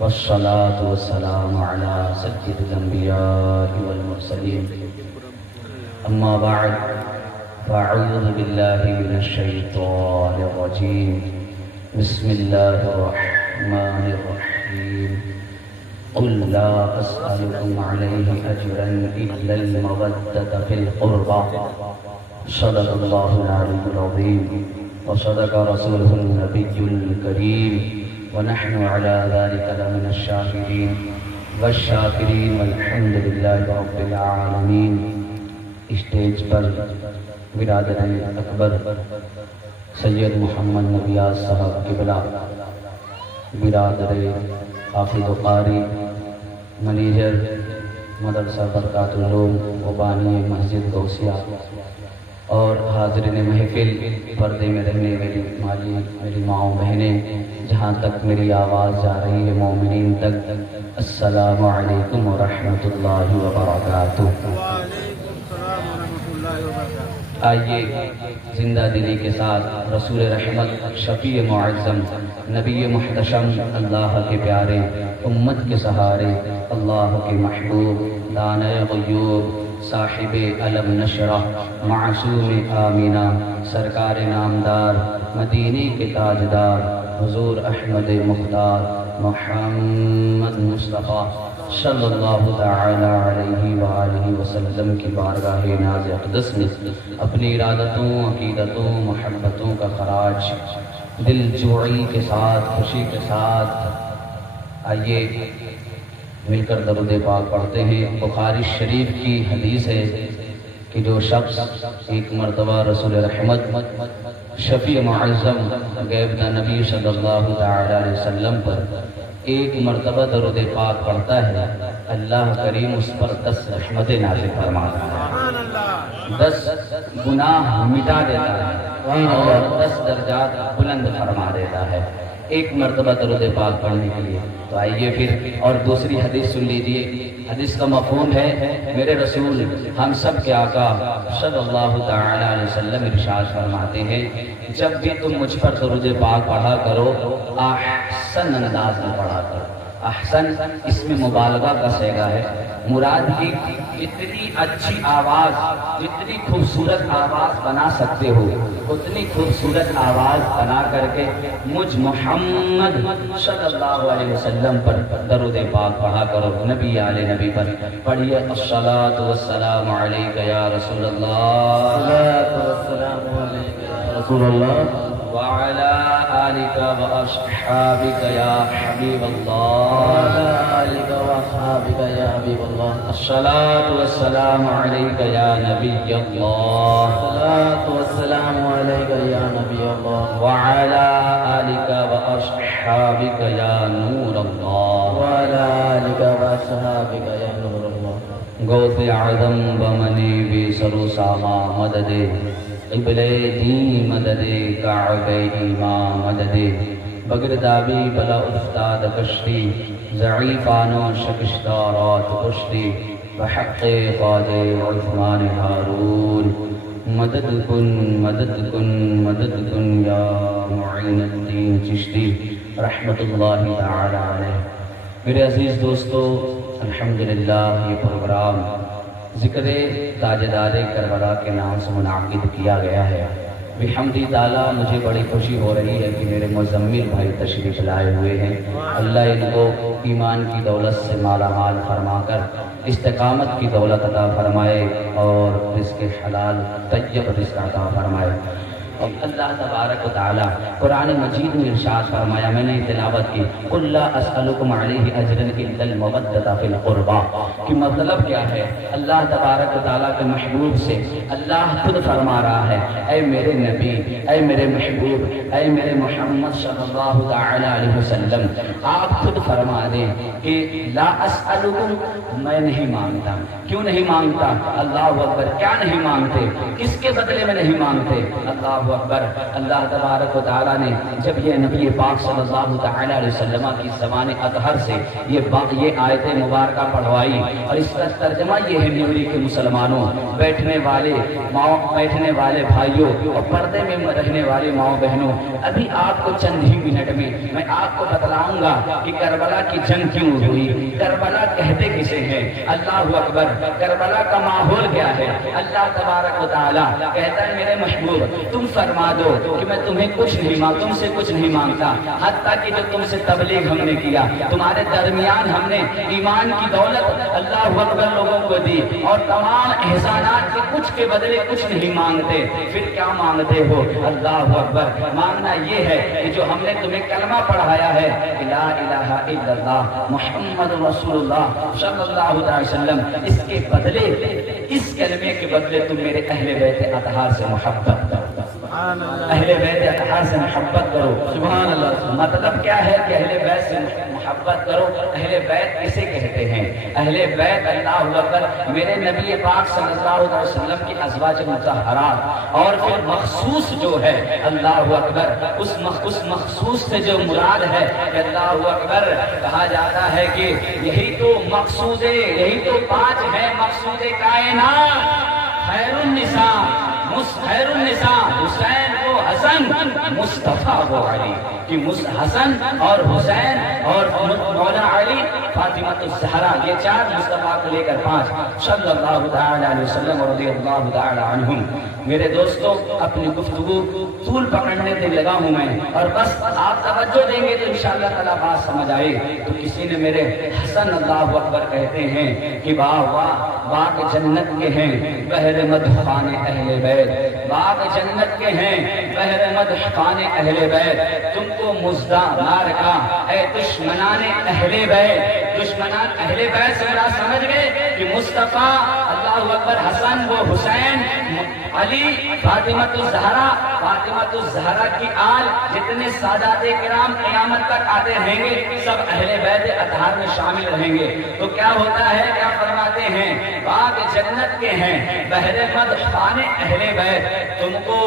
والصلاة والسلام على سيد الأنبياء والمرسلين أما بعد فأعوذ بالله من الشيطان الرجيم بسم الله الرحمن الرحيم قل لا أسألكم عليه أجرا إلا المودة في القربى صدق الله العلي العظيم وصدق رسوله النبي الكريم ونحن على ذلك لمن الشاهدين والشاكرين والحمد لله رب العالمين. اسٹیج پر برادر اکبر سید محمد نبیاز صاحب قبلہ، برادر حافظ و قاری منیجر مدرسہ برکات العلوم و بانی مسجد غوثیہ، اور حاضرین محفل، پردے میں رہنے میری ماؤں بہنیں، جہاں تک میری آواز جا رہی ہے مومنین تک، السلام علیکم ورحمۃ اللہ وبرکاتہ. آئیے زندہ دلی کے ساتھ رسول رحمت، شفیع معظم، نبی محتشم، اللہ کے پیارے، امت کے سہارے، اللہ کے محبوب، دانۂ غیوب، صاحب علم نشرہ، معصوم آمینہ، سرکار نامدار، مدینے کے تاجدار، حضور احمد مختار محمد مصطفیٰ صلی اللہ تعالی علیہ وآلہ وسلم کی بارگاہ ناز اقدس میں اپنی ارادتوں، عقیدتوں، محبتوں کا خراج دل جوعی کے ساتھ، خوشی کے ساتھ آئیے مل کر درود پاک پڑھتے ہیں. بخاری شریف کی حدیث ہے کہ جو شخص ایک مرتبہ رسول رحمت، شفیع معظم، غیبدہ نبی صلی اللہ تعالی علیہ وسلم پر ایک مرتبہ درود پاک پڑھتا ہے، اللہ کریم اس پر 10 رحمتیں نازل فرماتا ہے، 10 گناہ مٹا دیتا ہے اور 10 درجات بلند فرما دیتا ہے ایک مرتبہ درود پاک پڑھنے کے لیے. تو آئیے پھر اور دوسری حدیث سن لیجئے. حدیث کا مفہوم ہے، میرے رسول ہم سب کے آقا صلی اللہ تعالی علیہ وسلم ارشاد فرماتے ہیں، جب بھی تم مجھ پر درود پاک پڑھا کرو احسن انداز میں پڑھا کرو. احسن اس میں مبالغہ کا صیغہ ہے، مراد کی اتنی اچھی آواز، جتنی خوبصورت آواز بنا سکتے ہو اتنی خوبصورت آواز بنا کر کے مجھ محمد صلی اللہ علیہ وسلم پر درود پاک پڑھا کرو. نبی آل نبی پر پڑھیے، الصلاۃ والسلام علیک یا رسول اللہ، الصلاۃ والسلام علیک یا رسول اللہ، وعلى آلك وأصحابك يا حبيب الله، وعلى آلك وأصحابك يا حبيب الله، الصلاة والسلام عليك يا نبي الله، الصلاة والسلام عليك يا نبي الله، وعلى آلك وأصحابك يا نور الله، وعلى آلك وأصحابك يا نور الله. غوث اعظم بمنی بی سرو ساما مددے، قبلِ دین مددے، کعبِ ایمان مددے، بگردابی بلا افتاد کشتی، ضعیفانو شکشدارات کشتی، بحق قاد عثمان ہارون، مدد کن مدد کن مدد کن یا معین الدین چشتی رحمت اللہ تعالی علیہ. میرے عزیز دوستو، الحمدللہ یہ پروگرام ذکر تاجدار کربلا کے نام سے منعقد کیا گیا ہے. بحمد تعالیٰ مجھے بڑی خوشی ہو رہی ہے کہ میرے مزمل بھائی تشریف لائے ہوئے ہیں. اللہ ان کو ایمان کی دولت سے مالا مال فرما کر استقامت کی دولت عطا فرمائے اور رزق حلال طیب رزق عطا فرمائے. اللہ تبارک و تعالیٰ قرآن مجید میں ارشاد فرمایا، میں نے تلاوت کی، قل لا اسألکم علیہ اجرا الا المودۃ فی القربى، کہ مطلب کیا ہے؟ اللہ تبارک و تعالیٰ کے محبوب سے اللہ خود فرما رہا ہے، اے میرے نبی، اے میرے محبوب، اے میرے محمد صلی اللہ تعالی علیہ وسلم، آپ خود فرما دیں کہ لا اسألکم، میں نہیں مانگتا. کیوں نہیں مانگتا؟ اللہ اکبر. کیا نہیں مانگتے؟ کس کے بدلے میں نہیں مانگتے؟ اللہ اکبر. اللہ تبارک و تعالیٰ نے جب یہ نبی پاک صلی اللہ تعالی علیہ وسلم کی زبان اطہر سے یہ آیت مبارکہ پڑھوائی، اور اس کا ترجمہ یہ ہے، میری کے مسلمانوں، بیٹھنے والے ماؤں، بیٹھنے والے بھائیوں اور پردے میں رہنے والے ماؤں بہنوں، ابھی آپ کو چند ہی منٹ میں آپ کو بتلاؤں گا کہ کربلا کی جنگ کیوں ہوئی، کربلا کہتے کسے ہیں، اللہ اکبر، کربلا کا ماحول کیا ہے۔ اللہ تبارک و تعالیٰ کہتا ہے میرے محبوب تم فرما دو کہ میں تمہیں کچھ نہیں تم سے کچھ نہیں مانگتا، حتیٰ کہ جو تم سے تبلیغ ہم نے کیا، تمہارے درمیان ہم نے ایمان کی دولت اللہ اکبر لوگوں کو دی، اور تمام احسانات کے کچھ کے بدلے کچھ نہیں مانگتے، پھر کیا مانگتے ہو؟ اللہ اکبر، مانگنا یہ ہے کہ جو ہم نے تمہیں کلمہ پڑھایا ہے لا الہ الا اللہ محمد رسول اللہ صلی اللہ علیہ وسلم، اس کے بدلے، اس کلمے کے بدلے تم میرے اہل بیت اطہار سے محبت کرو، اہل بیت اطہار سے محبت کرو۔ سبحان اللہ۔ مطلب کیا ہے کہ اہل بیت سے محبت کرو؟ اہل بیت کسے کہتے ہیں؟ اہل بیت اللہ اکبر میرے نبی پاک صلی اللہ علیہ وسلم کی ازواج مطہرات، اور پھر مخصوص جو ہے اللہ اکبر اس مخصوص سے جو مراد ہے کہ اللہ اکبر کہا جاتا ہے کہ یہی تو مقصود، یہی تو پانچ ہے مقصود کائنات، خیر النساء، خیر النساء حسین و حسن، مصطفیٰ و علی، کہ حسن اور حسین اور مولا علی، فاطمہ الزہرا، یہ چار مصطفیٰ کو لے کر پانچ صلی اللہ تعالی علیہ وسلم رضی اللہ تعالی عنہم۔ میرے دوستو اپنی گفتگو طول پکڑنے سے لگا ہوں میں، اور بس آپ توجہ دیں گے تو انشاءاللہ تعالیٰ بات سمجھ آئے۔ تو کسی نے میرے حسن اللہ اکبر کہتے ہیں کہ واہ واہ، باغ جنت کے ہیں بہر مدح خان اہل بیت، باغ جنت کے ہیں بہر مدح خان اہل بیت، تم کو مزدہ نار کا اے دشمنان اہل بیت۔ دشمنان اہل بیت سے بڑا سمجھ گئے کہ مصطفیٰ اللہ اکبر، حسن و حسین، علی، فاطمہ الزہرا، فاطمہ الزہرا کی آل، جتنے سادات کرام قیامت تک آتے رہیں گے سب اہل بیت اطہار میں شامل رہیں گے۔ تو کیا ہوتا ہے، کیا فرماتے ہیں، باغ جنت کے ہیں بہر مدح خان اہل بیت، تم کو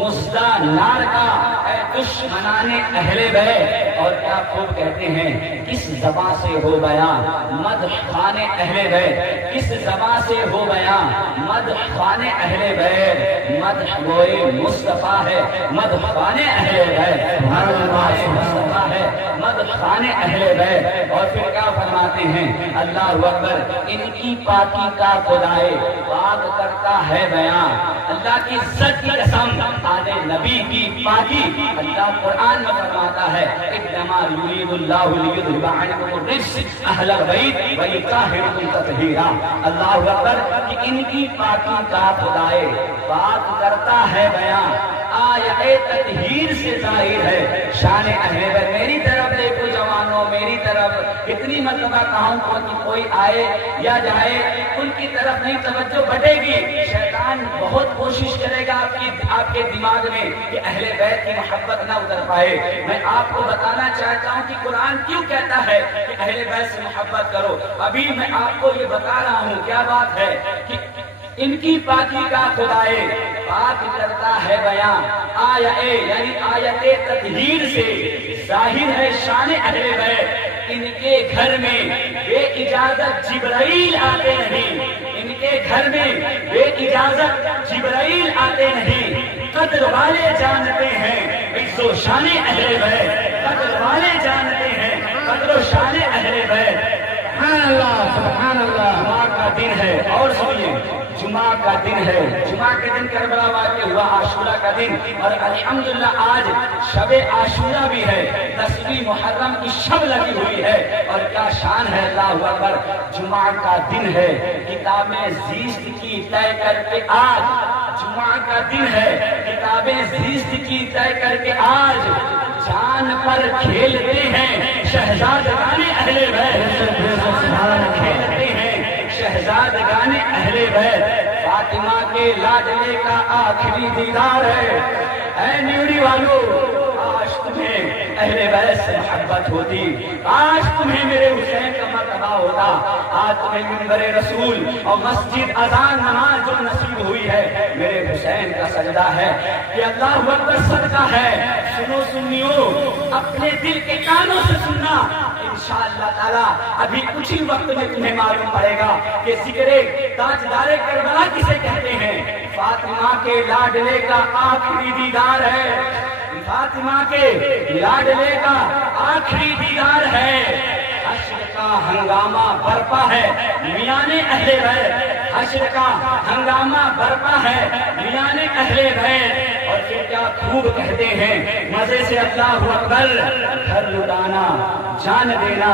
مزدہ نار کا اے دشمنان اہل بیت۔ اور کیا خوب کہتے ہیں، کس زبان سے ہو بیان مدح خان اہل بیت، کس زبان سے ہو بیان مدح خان اہل بیت، مدح گوئے مصطفیٰ ہے مدح خان اہل بیت، مصطفیٰ ہے مدح خان اہل بیت۔ اور پھر کیا فرماتے ہیں، اللہ اکبر، ان کی پاکی کا خدائے پاک کرتا ہے بیان، اللہ کی عزت کی قسم آل نبی کی پاکی اللہ قرآن میں فرماتا ہے، انما یرید اللہ لیذھب عنکم الرجس اہل البیت ویطہرکم تطہیرا۔ اللہ اکبر، کہ ان کی پاکی کا خدائے پاک کرتا ہے بیان، آیہ تطہیر سے ظاہر ہے شان اہل بیت۔ میری طرف دیکھو جوانوں، میری طرف کتنی مرتبہ کہوں کہ کوئی آئے یا جائے ان کی طرف نہیں توجہ بٹے گی، شیطان بہت کوشش کرے گا آپ کے دماغ میں کہ اہل بیت کی محبت نہ اتر پائے۔ میں آپ کو بتانا چاہتا ہوں کہ قرآن کیوں کہتا ہے کہ اہل بیت سے محبت کرو۔ ابھی میں آپ کو یہ بتا رہا ہوں کیا بات ہے کہ ان کی پاکی کا خدائے پاک کرتا ہے بیان، یعنی آیت تطہیر سے ظاہر ہے شان اہل بیت۔ ان کے گھر میں بے اجازت جبرائیل آتے نہیں، ان کے گھر میں بے اجازت جبرائیل آتے نہیں۔ قدر والے جانتے ہیں عز و شان اہل بیت، قدر والے جانتے ہیں قدر و شان اہل بیت۔ سبحان اللہ، سبحان اللہ۔ جمعہ کا دن ہے، اور سنیے، جمعہ کا دن ہے، جمعہ کے دن کربلا واقع ہوا، عاشورہ کا دن، اور الحمدللہ آج شب عاشورہ بھی ہے، 10ویں محرم کی شب لگی ہوئی ہے، اور کیا شان ہے، اللہ اکبر۔ جمعہ کا دن ہے، کتابیں زیست کی طے کر کے آج، جمعہ کا دن ہے، کتابیں زیست کی طے کر کے آج جان پر کھیلتے ہیں شہزادگان اہل بیت، کھیلتے ہیں شہزادگان اہل بیت۔ فاطمہ کے لاڈلے کا آخری دیدار ہے، اے نیوری والو، آج تمہیں اہل بیت سے محبت ہوتی، آج تمہیں میرے حسین کا مرتبہ ہوتا، آج تمہیں منبر رسول اور مسجد اذان نماز جو نصیب ہوئی ہے میرے حسین کا سجدہ ہے کہ اللہ اکبر صدقہ ہے۔ سنو سنیو، اپنے دل کے کانوں سے سننا، انشاءاللہ تعالیٰ ابھی کچھ ہی وقت میں تمہیں معلوم پڑے گا کہ ذکر تاجدار کربلا کسے کہتے ہیں۔ فاطمہ کے لاڈلے کا آخری دیدار ہے، فاطمہ کے لاڈلے کا آخری دیدار ہے۔ ہنگامہ برپا ہے میان اہل بیت، حشر کا ہنگامہ برپا ہے میان اہل بیت، اور پھر کیا خوب کہتے ہیں مزے سے اللہ اکبر، گھر لٹانا جان دینا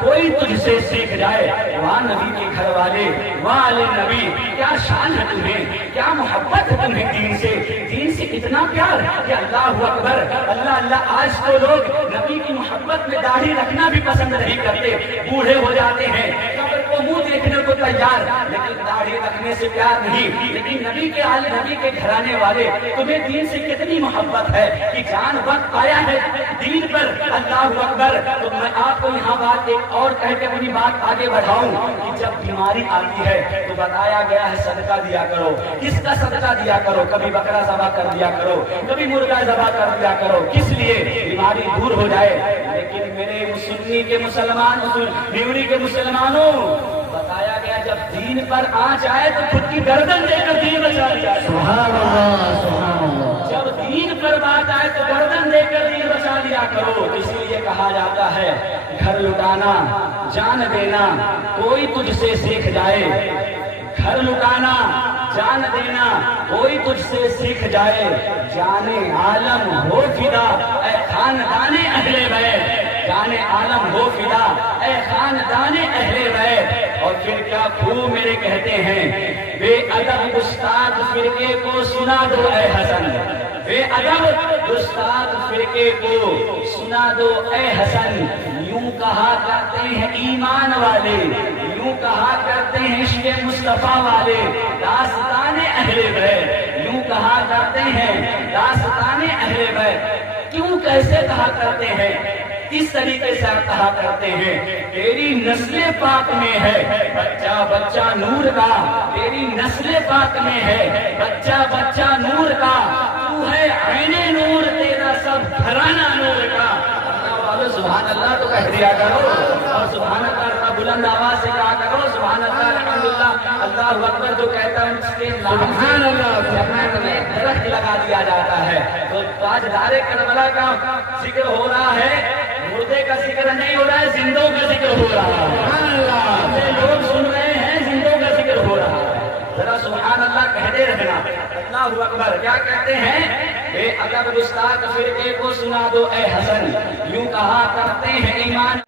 کوئی تجھ سے سیکھ جائے، واہ نبی کے گھر والے، واہ علی نبی، کیا شان ہے تمہیں، کیا محبت ہے تمہیں دین سے، دین سے اتنا پیار کہ اللہ اکبر، اللہ اللہ۔ آج تو لوگ نبی کی محبت میں داڑھی رکھنا بھی پسند نہیں کرتے، بوڑھے ہو جاتے ہیں، قبر کو منہ دیکھنے کو تیار، لیکن داڑھی رکھنے سے پیار نہیں۔ لیکن نبی کے آل نبی کے گھرانے والے، تمہیں دین سے کتنی محبت ہے کہ جان وقت آیا ہے دین پر، اللہ اکبر۔ تو میں آپ کو یہاں بات ایک اور کہہ کے اپنی بات آگے بڑھاؤں کہ جب بیماری آتی ہے تو بتایا گیا ہے صدقہ دیا کرو۔ کس کا صدقہ دیا کرو؟ کبھی بکرا ذبح کر دیا کرو، کبھی مرغا ذبح کر دیا کرو، کس لیے؟ بیماری دور ہو جائے۔ لیکن میرے سنی کے مسلمانوں، نیوری کے مسلمانوں، بتایا گیا جب دین پر آ جائے تو خود کی گردن دے کر دین بچا لیا۔ سبحان اللہ، سبحان اللہ۔ جب دین پر بات آئے تو گردن دے کر دین بچا لیا کرو۔ اسی لیے کہا جاتا ہے گھر لٹانا جان دینا کوئی تجھ سے سیکھ جائے، گھر لٹانا جان دینا کوئی تجھ سے سیکھ جائے، جانے عالم ہو فدا اے خاندان اہل بیت، جانے عالم ہو فدا اے خاندان اہل بیت۔ اور پھر کیا خوب میرے کہتے ہیں، بے ادب استاد فرقے کو سنا دو اے حسن، بے ادب استاد فرقے کو سنا دو اے حسن، یوں کہا کرتے ہیں ایمان والے، یوں کہا کرتے ہیں عشق مصطفیٰ والے، داستان اہل بیت، یوں کہا کرتے ہیں داستان اہل بیت۔ کیوں کیسے کہا کرتے ہیں؟ اس طریقے سے کہا کرتے ہیں، تیری نسل پاک میں ہے بچہ بچہ نور کا، تیری نسل پاک میں ہے بچہ بچہ نور کا، تو ہے عین نور تیرا سب گھرانہ نور کا۔ اللہ والو سبحان اللہ تو کہہ دیا کرو، اور سبحان اللہ بلند آواز سے کہا کرو، سبحان اللہ الحمدللہ اللہ اکبر جو کہتا ہے اس کے سبحان اللہ میں درخت لگا دیا جاتا ہے۔ تو تاجدار کربلا کا ذکر ہو رہا ہے، مردے کا ذکر نہیں ہو رہا ہے، زندوں کا ذکر ہو رہا ہے۔ سبحان اللہ، لوگ سن رہے ہیں، زندوں کا ذکر ہو رہا ہے۔ ذرا سبحان اللہ کہتے رہنا۔ اللہ اکبر کیا کہتے ہیں، بے ادب گستاخ فرقے کو سنا دو اے حسن، یوں کہا کرتے ہیں ایمان،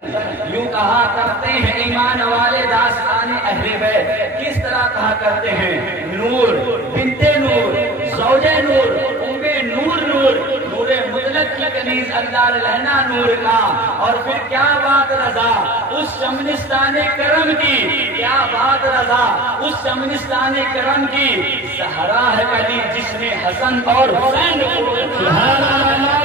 یوں کہا کرتے ہیں ایمان والے داستان اہل بیت۔ کس طرح کہا کرتے ہیں، نور بنت نور زوج نور ام نور نور نور مطلق کی کنیز اندار لہنا نور کا۔ اور پھر کیا بات رضا اس شمنستان کرم کی، کیا بات رضا اس شمنستان کرم کی، زہرا ہے کلی جس نے حسن اور حسین کو۔ سبحان اللہ،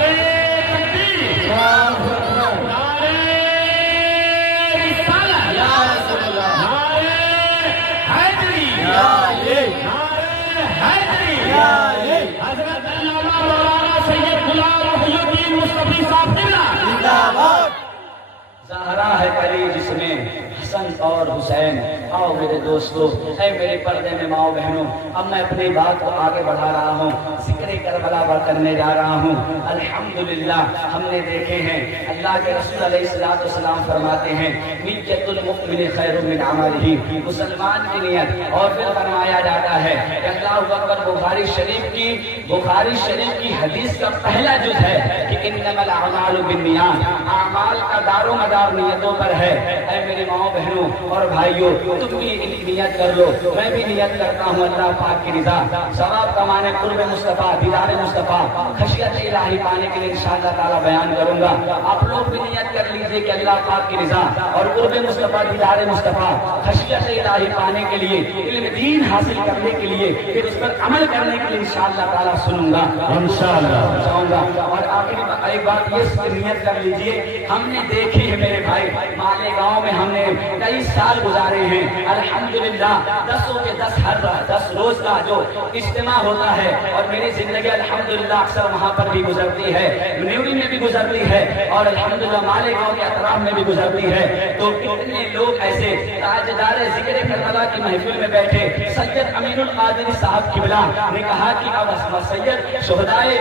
زہرا ہے کلی جس میں حسن اور حسین۔ آؤ میرے دوستو، اے میرے پردے میں ماؤں بہنوں، اب میں اپنی بات کو آگے بڑھا رہا ہوں، ذکر کربلا بڑھ کرنے جا رہا ہوں۔ الحمدللہ ہم نے دیکھے ہیں اللہ کے رسول علیہ السلام فرماتے ہیں، نیت المؤمن خیر من عملہ، مسلمان کی نیت۔ اور پھر فرمایا جاتا ہے کہ اللہ اکبر، بخاری شریف کی حدیث کا پہلا جز ہے کہ انما الاعمال بالنیات، اعمال کا دار و مدار نیتوں پر ہے۔ اے میرے ماؤں بہنوں اور بھائیوں، تم بھی نیت کر لو، میں بھی نیت کرتا ہوں اللہ پاک کی رضا، ثواب کمانے، قرب مصطفیٰ، دیدار مصطفیٰ، خشیت الہی پانے کے لیے انشاءاللہ تعالی بیان کروں گا۔ آپ لوگ بھی نیت کر لیجئے کہ اللہ پاک کی رضا اور قرب مصطفیٰ، دیدار مصطفیٰ، خشیت الہی پانے کے لیے، علم دین حاصل کرنے کے لیے، پھر اس پر عمل کرنے کے لیے انشاءاللہ تعالی سنوں گا، انشاءاللہ جاؤں گا۔ اور آخری ایک بات یہ نیت کر لیجئے، ہم نے دیکھی ہے میرے بھائی، مالیگاؤں میں ہم نے کئی سال گزارے ہیں، الحمدللہ 10 روز کا جو اجتماع ہوتا ہے، اور میری زندگی الحمدللہ اکثر وہاں پر بھی گزرتی ہے، نیوری میں بھی گزرتی ہے، اور الحمدللہ مالیگاؤں کے اطراف میں بھی گزرتی ہے۔ تو کتنے لوگ ایسے تاجدار ذکر کربلا کی محفل میں بیٹھے، سید امین القادری صاحب قبلہ نے کہا کہ اب سید شہدائے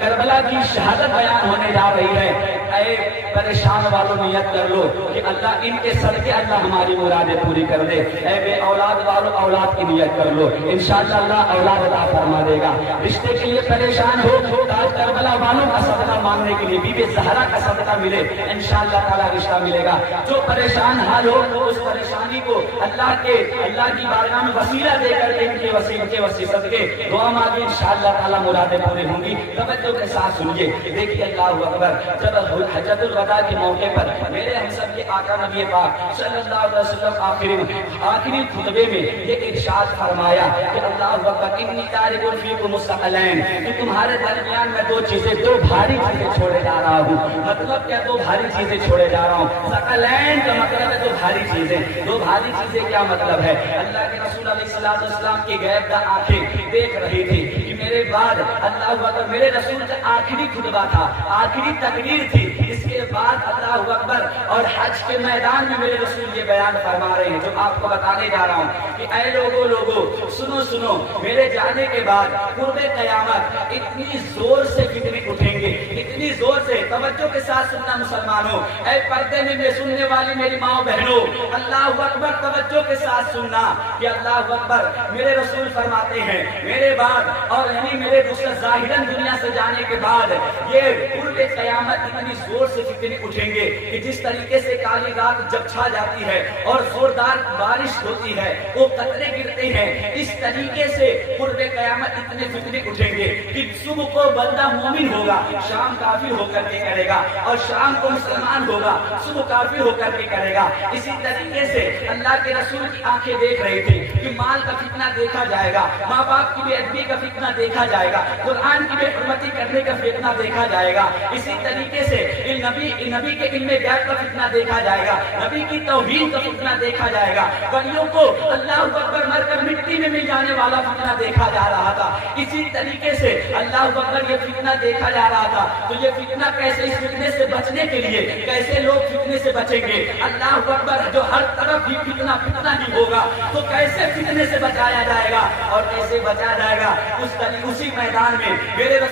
کربلا کی شہادت بیان ہونے جا رہی ہے، اے پریشان والوں نیت کر لو کہ اللہ ان کے صدقے اللہ ہماری مرادیں پوری کر دے. اے بے اولاد والوں اولاد کی نیت کر لو, انشاءاللہ اللہ اولاد عطا فرما دے گا. رشتے کے لیے پریشان ہو, تاج کربلا والوں کا صدقہ مانگنے کے لیے بی بی زہرا کا صدقہ ملے, انشاءاللہ تعالی رشتہ ملے گا. جو پریشان حال ہو اس پریشانی کو اللہ کی بارگاہ میں وسیلہ دے کر کے ان کے وسیلے صدقے دعا مانگے, انشاءاللہ تعالی مرادیں پوری ہوں گی. توجہ کے ساتھ سنیے, دیکھیے اللہ اکبر. جب حجۃ الوداع کے موقع پر میرے ہم سب کے آقا نبی پاک صلی اللہ علیہ وسلم آخری خطبے میں یہ ارشاد فرمایا کہ اللہ اکبر انی تارک فیکم الثقلین, کہ تمہارے درمیان میں دو بھاری چیزیں چھوڑے جا رہا ہوں. مطلب کیا دو بھاری چیزیں چھوڑے جا رہا ہوں؟ ثقلین کا مطلب ہے دو بھاری چیزیں. دو بھاری چیزیں کیا مطلب ہے؟ اللہ کے رسول علیہ السلام کی غیب داں آنکھیں دیکھ رہی تھی کہ میرے بعد اللہ اکبر میرے رسول کا آخری خطبہ تھا, آخری تقریر تھی. اس کے بعد اللہ اکبر اور حج کے میدان میں میرے رسول یہ بیان فرما رہے ہیں جو آپ کو بتانے جا رہا ہوں کہ اے لوگو سنو, میرے جانے کے بعد قرب قیامت اتنی زور سے فتنے اٹھیں گے, اتنی زور سے. توجہ کے ساتھ سننا مسلمانوں, اے پردے میں سننے والی میری ماں بہنوں, اللہ اکبر توجہ کے ساتھ سننا کہ اللہ اکبر میرے رسول فرماتے ہیں میرے بعد اور یعنی میرے ظاہراً دنیا سے جانے کے بعد یہ قرب قیامت اتنی زور سے فتنے اٹھیں گے کہ جس طریقے سے کالی رات جب چھا جاتی ہے اور زوردار بارش ہوتی ہے وہ قطرے گرتے ہیں, اس طریقے سے قرب قیامت اتنے فتنے اٹھیں گے کہ صبح کو بندہ مومن ہوگا شام کافر ہو کر کے کرے گا, اور شام کو مسلمان ہوگا صبح کافر ہو کر کے کرے گا. اسی طریقے سے اللہ کے رسول کی آنکھیں دیکھ رہی تھی کہ مال کا فتنہ دیکھا جائے گا, ماں باپ کی بے ادبی کا فتنہ دیکھا جائے گا, قرآن کی بے حرمتی کرنے کا فتنہ دیکھا جائے گا. اسی طریقے سے نبی کے علم غیب کا فتنہ دیکھا جائے گا, نبی کی توحید کا فتنہ دیکھا جائے گا, ولیوں کو اللہ اکبر مر کر مٹی میں مل جانے والا فتنہ دیکھا جا رہا تھا. اسی طریقے سے اللہ اکبر یہ فتنہ دیکھا جا رہا تھا. تو یہ فتنہ کیسے, اس فتنے سے بچنے کے لیے کیسے لوگ فتنے سے بچیں گے؟ اللہ اکبر جو ہر طرف ہی فتنہ ہی ہوگا تو کیسے فتنے سے بچایا جائے گا اور کیسے بچایا جائے گا؟ اسی میدان میں میرے